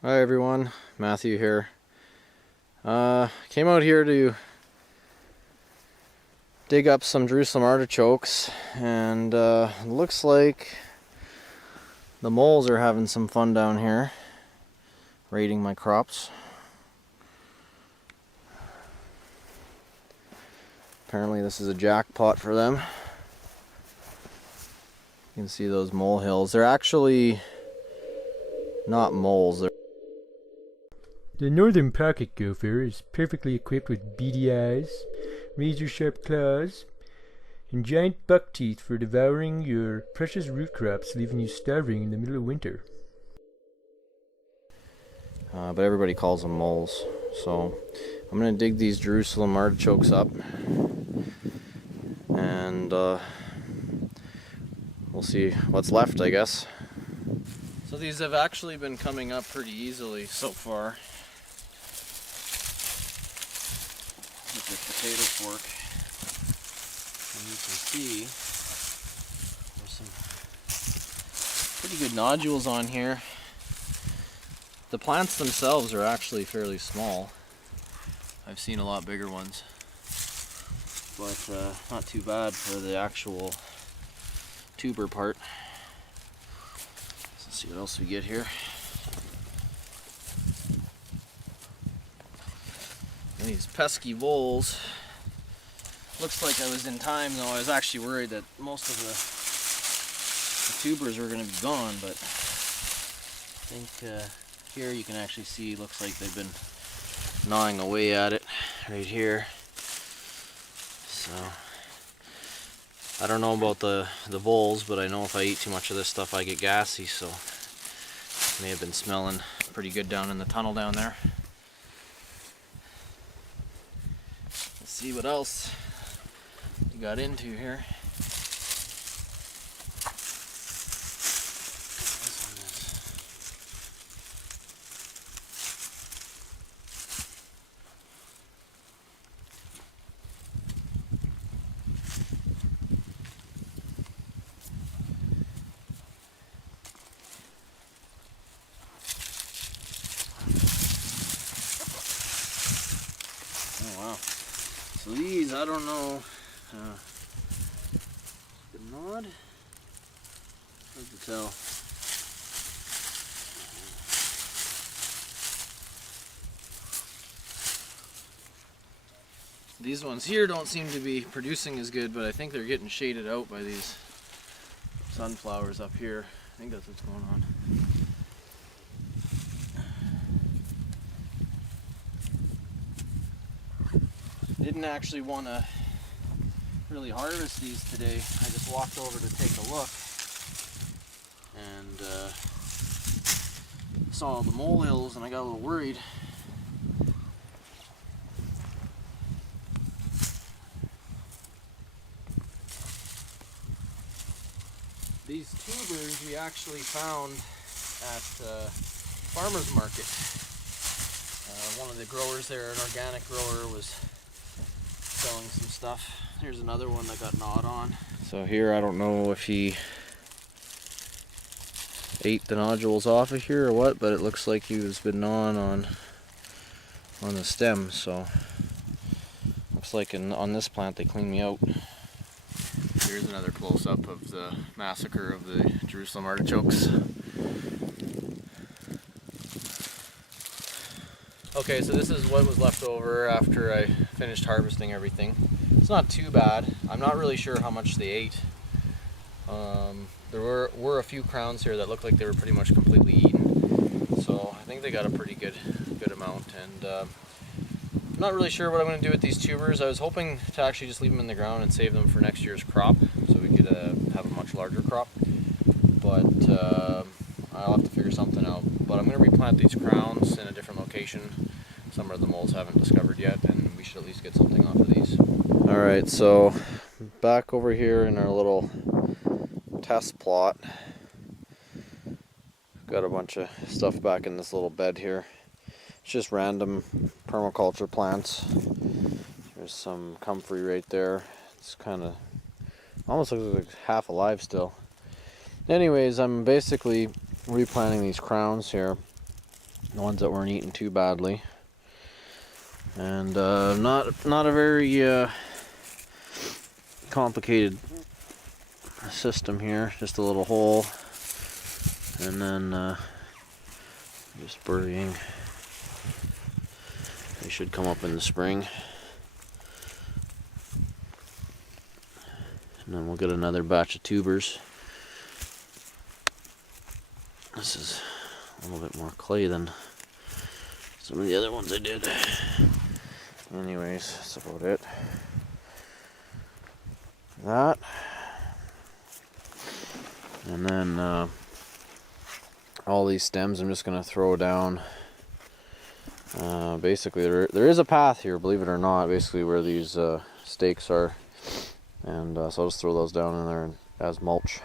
Hi everyone, Matthew here. Came out here to dig up some Jerusalem artichokes, and it looks like the moles are having some fun down here, raiding my crops. Apparently this is a jackpot for them. You can see those mole hills. They're actually not moles. The northern pocket gopher is perfectly equipped with beady eyes, razor-sharp claws, and giant buck teeth for devouring your precious root crops, leaving you starving in the middle of winter. But everybody calls them moles. So I'm going to dig these Jerusalem artichokes up, and we'll see what's left, I guess. So these have actually been coming up pretty easily so far with the potato fork. And you can see there's some pretty good nodules on here. The plants themselves are actually fairly small. I've seen a lot bigger ones, but not too bad for the actual tuber part. Let's see what else we get here. These pesky voles. Looks like I was in time, though. I was actually worried that most of the tubers were going to be gone, but I think here you can actually see, looks like they've been gnawing away at it right here. So I don't know about the voles, but I know if I eat too much of this stuff I get gassy, so it may have been smelling pretty good down in the tunnel down there. Let's see what else we got into here. Oh wow. So these, I don't know. The nod? Hard to tell. These ones here don't seem to be producing as good, but I think they're getting shaded out by these sunflowers up here. I think that's what's going on. Didn't actually want to really harvest these today. I just walked over to take a look and saw the molehills, and I got a little worried. These tubers we actually found at farmer's market. One of the growers there, an organic grower, was selling some stuff. Here's another one that got gnawed on. So here, I don't know if he ate the nodules off of here or what, but it looks like he's been gnawing on the stem. So looks like on this plant they cleaned me out. Here's another close-up of the massacre of the Jerusalem artichokes. Okay, so this is what was left over after I finished harvesting everything. It's not too bad. I'm not really sure how much they ate. There were a few crowns here that looked like they were pretty much completely eaten. So I think they got a pretty good amount. And I'm not really sure what I'm going to do with these tubers. I was hoping to actually just leave them in the ground and save them for next year's crop, so we could have a much larger crop. But I'll have to figure something out. But I'm going to replant these crowns in a different location. Some of the moles haven't discovered yet, and we should at least get something off of these. Alright, so back over here in our little test plot. Got a bunch of stuff back in this little bed here. It's just random permaculture plants. There's some comfrey right there. It's kind of almost looks like half alive still. Anyways, I'm basically replanting these crowns here. the ones that weren't eaten too badly. And not a very complicated system here, just a little hole, and then just burying. They should come up in the spring, and then we'll get another batch of tubers. This is a little bit more clay than some of the other ones I did. Anyways, that's about it. That, and then all these stems I'm just going to throw down. Basically there is a path here, believe it or not, basically where these stakes are, and so I'll just throw those down in there as mulch.